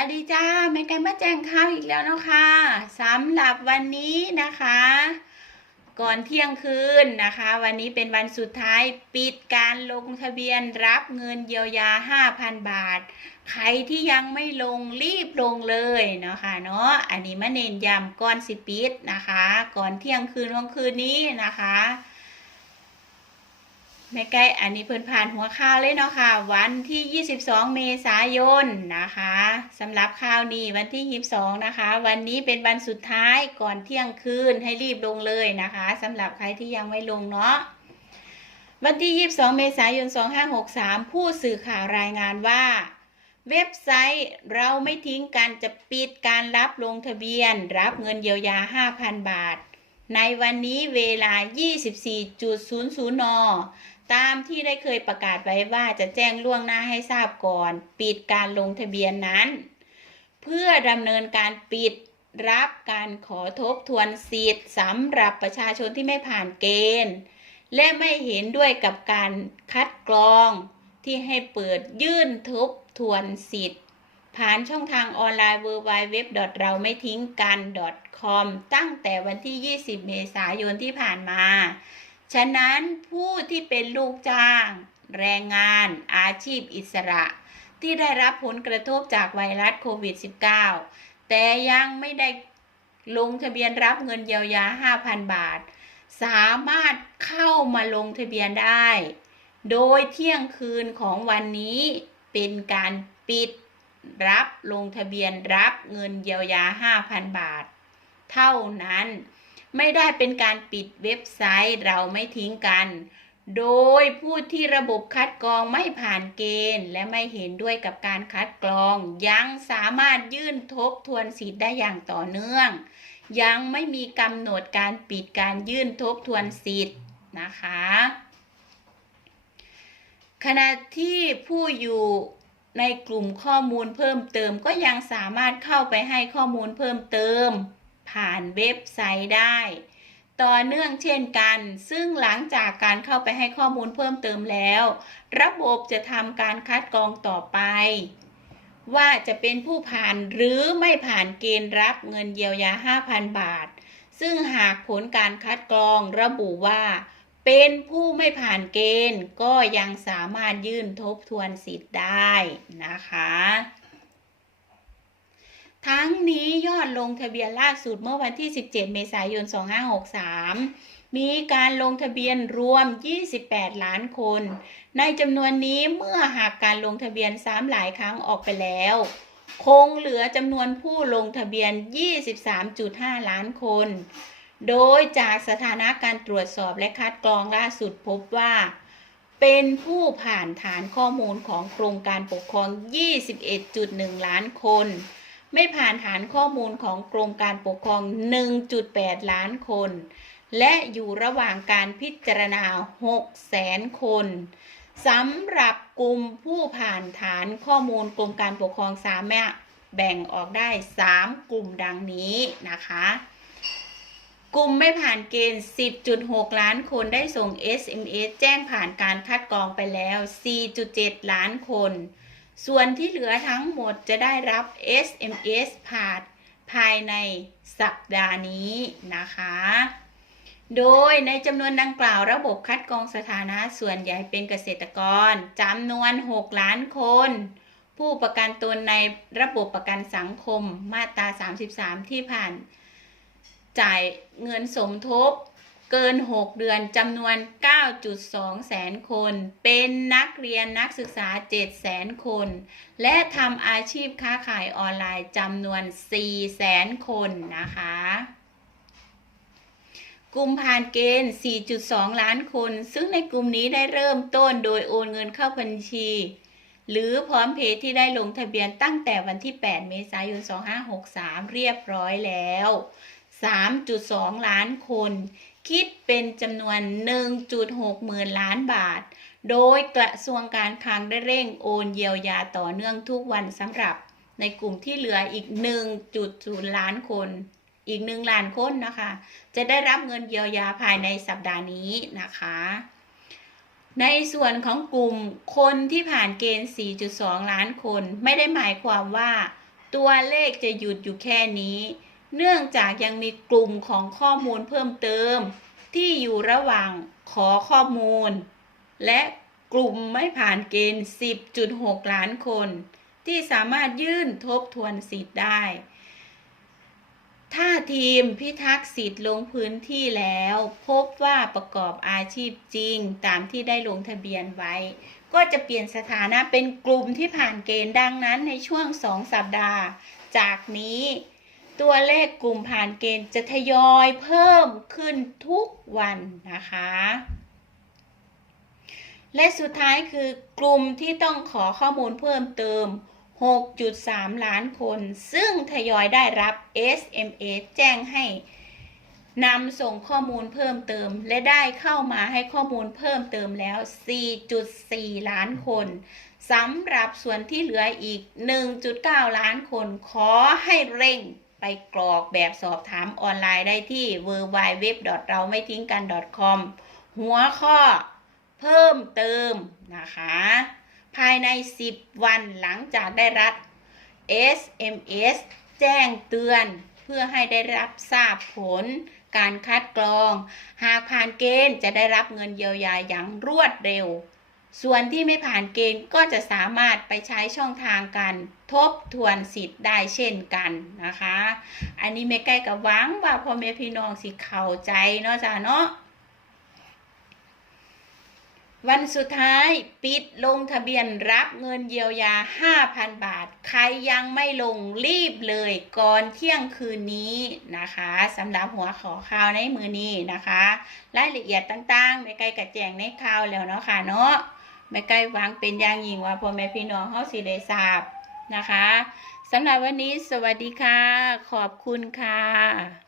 วัสดีจ้าแม่ไก่มาแจ้งข่าวอีกแล้วนะคะสำหรับวันนี้นะคะ ก่อนเที่ยงคืนนะคะ วันนี้เป็นวันสุดท้ายปิดการลงทะเบียนรับเงินเยียวยา 5,000 บาท ใครที่ยังไม่ลงรีบลงเลยเนาะค่ะเนาะอันนี้มาเน้นย้ำก่อนสิปิดนะคะ ก่อนเที่ยงคืนของคืนนี้นะคะ แม่ไก่อันนี้เพิ่นผ่านหัวข่าวเลยเนาะค่ะ วันที่ 22 เมษายนนะคะสำหรับข่าวนี้วันที่ 22 นะคะ วันนี้เป็นวันสุดท้ายก่อนเที่ยงคืนให้รีบลงเลยนะคะสำหรับใครที่ยังไม่ลงเนาะวันที่ 22 เมษายน 2563 ผู้สื่อข่าวรายงานว่า เว็บไซต์เราไม่ทิ้งกันจะปิดการรับลงทะเบียน รับเงินเยียวยา 5,000 บาท ในวันนี้เวลา 24.00 น ตามที่ได้เคยประกาศไว้ว่าจะแจ้งล่วงหน้าให้ทราบก่อน ปิดการลงทะเบียนนั้น เพื่อดำเนินการปิดรับการขอทบทวนสิทธิ์สำหรับประชาชนที่ไม่ผ่านเกณฑ์ และไม่เห็นด้วยกับการคัดกรองที่ให้เปิดยื่นทบทวนสิทธิ์ ผ่านช่องทางออนไลน์ w w w เราไม่ทิ้งกัน .com ตั้งแต่วันที่ 20 เมษายนที่ผ่านมา ฉะนั้นผู้ที่เป็นลูกจ้าง แรงงานอาชีพอิสระ ที่ได้รับผลกระทบจากไวรัสโควิด -19 แต่ยังไม่ได้ลงทะเบียนรับเงินเยียวยา 5,000 บาท สามารถเข้ามาลงทะเบียนได้ โดยเที่ยงคืนของวันนี้เป็นการปิดรับลงทะเบียนรับเงินเยียวยา 5,000 บาท เท่านั้น ไม่ได้เป็นการปิดเว็บไซต์เราไม่ทิ้งกัน โดยผู้ที่ระบบคัดกรองไม่ผ่านเกณฑ์ และไม่เห็นด้วยกับการคัดกรอง ยังสามารถยื่นทบทวนสิทธิ์ได้อย่างต่อเนื่อง ยังไม่มีกำหนดการปิดการยื่นทบทวนสิทธิ์นะคะ ขณะที่ผู้อยู่ในกลุ่มข้อมูลเพิ่มเติมก็ยังสามารถเข้าไปให้ข้อมูลเพิ่มเติม ผ่านเว็บไซต์ได้ ต่อเนื่องเช่นกัน ซึ่งหลังจากการเข้าไปให้ข้อมูลเพิ่มเติมแล้ว ระบบจะทำการคัดกรองต่อไป ว่าจะเป็นผู้ผ่านหรือไม่ผ่านเกณฑ์รับเงินเยียวยา 5,000 บาท ซึ่งหากผลการคัดกรองระบุว่าเป็นผู้ไม่ผ่านเกณฑ์ก็ยังสามารถยื่นทบทวนสิทธิ์ได้นะคะ ทั้งนี้ยอดลงทะเบียนล่าสุดเมื่อวันที่ 17 เมษายน 2563 มีการลงทะเบียนรวม 28 ล้านคน ในจำนวนนี้เมื่อหากการลงทะเบียนซ้ำหลายครั้งออกไปแล้ว คงเหลือจำนวนผู้ลงทะเบียน 23.5 ล้านคน โดยจากสถานะการตรวจสอบและคัดกรองล่าสุดพบว่าเป็นผู้ผ่านฐานข้อมูลของกรมการปกครอง 21.1 ล้านคน ไม่ผ่านฐานข้อมูลของกรมการปกครอง 1.8 ล้านคน และอยู่ระหว่างการพิจารณา 6 แสนคนสำหรับกลุ่มผู้ผ่านฐานข้อมูลกรมการปกครองสามารถแบ่งออกได้ 3 กลุ่มดังนี้นะคะ กลุ่มไม่ผ่านเกณฑ์ 10.6 ล้านคนได้ส่ง SMS แจ้งผ่านการคัดกรองไปแล้ว 4.7 ล้านคน ส่วนที่เหลือทั้งหมดจะได้รับ SMS ผ่านภายในสัปดาห์นี้นะคะ โดยในจำนวนดังกล่าวระบบคัดกรองสถานะส่วนใหญ่เป็นเกษตรกรจำนวน 6 ล้านคน ผู้ประกันตนในระบบประกันสังคมมาตรา 33 ที่ผ่าน จ่ายเงินสมทบ เกิน 6 เดือนจำนวน 9.2 แสนคน เป็นนักเรียนนักศึกษา 7 แสนคน และทำอาชีพค้าขายออนไลน์จำนวน 4 แสนคนนะคะ กลุ่มผ่านเกณฑ์ 4.2 ล้านคน ซึ่งในกลุ่มนี้ได้เริ่มต้นโดยโอนเงินเข้าบัญชี หรือพร้อมเพย์ที่ได้ลงทะเบียนตั้งแต่วันที่ 8 เมษายน 2563 เรียบร้อยแล้ว 3.2 ล้านคน คิดเป็นจำนวน 1.6หมื่นล้านบาท โดยกระทรวงการคลังได้เร่งโอนเยียวยาต่อเนื่องทุกวันสำหรับในกลุ่มที่เหลืออีก 1.0 ล้านคน อีก 1 ล้านคนนะคะ จะได้รับเงินเยียวยาภายในสัปดาห์นี้นะคะ ในส่วนของกลุ่มคนที่ผ่านเกณฑ์ 4.2 ล้านคน ไม่ได้หมายความว่า ตัวเลขจะหยุดอยู่แค่นี้ เนื่องจากยังมีกลุ่มของข้อมูลเพิ่มเติม ที่อยู่ระหว่างขอข้อมูล และกลุ่มไม่ผ่านเกณฑ์ 10.6 ล้านคน ที่สามารถยื่นทบทวนสิทธิ์ได้ ถ้าทีมพิทักษ์สิทธิ์ลงพื้นที่แล้ว พบว่าประกอบอาชีพจริงตามที่ได้ลงทะเบียนไว้ ก็จะเปลี่ยนสถานะเป็นกลุ่มที่ผ่านเกณฑ์ดังนั้นในช่วง 2 สัปดาห์ จากนี้ ตัวเลขกลุ่มผ่านเกณฑ์จะทยอยเพิ่มขึ้นทุกวันนะคะ และสุดท้ายคือกลุ่มที่ต้องขอข้อมูลเพิ่มเติม 6.3 ล้านคน ซึ่งทยอยได้รับ SMS แจ้งให้นำส่งข้อมูลเพิ่มเติม และได้เข้ามาให้ข้อมูลเพิ่มเติมแล้ว 4.4 ล้านคนสำหรับส่วนที่เหลืออีก 1.9 ล้านคนขอให้เร่ง ไปกรอกแบบสอบถามออนไลน์ได้ที่ w w w เราไม่ทิ้งกัน .com หัวข้อเพิ่มเติมนะคะ ภายใน 10 วันหลังจากได้รับ SMS แจ้งเตือนเพื่อให้ได้รับทราบผลการคัดกรอง หากผ่านเกณฑ์จะได้รับเงินเยียวยาอย่างรวดเร็ว ส่วนที่ไม่ผ่านเกณฑ์ก็จะสามารถไปใช้ช่องทางการทบทวนสิทธิ์ได้เช่นกันนะคะ อันนี้แม่ใกล้กับหวังว่าพ่อแม่พี่น้องสิเข้าใจเนาะจ้าเนาะวันสุดท้ายปิดลงทะเบียนรับเงินเยียวยา 5,000 บาท ใครยังไม่ลงรีบเลยก่อนเที่ยงคืนนี้นะคะสำหรับหัวขอข่าวในมือนี้นะคะ รายละเอียดต่างๆแม่ไก่กระแจงในข่าวแล้วเนาะค่ะเนาะ แม่ไก่หวังเป็นอย่างยิ่งว่าพ่อแม่พี่น้องเฮาสิได้ทราบนะคะสำหรับวันนี้สวัสดีค่ะ ขอบคุณค่ะ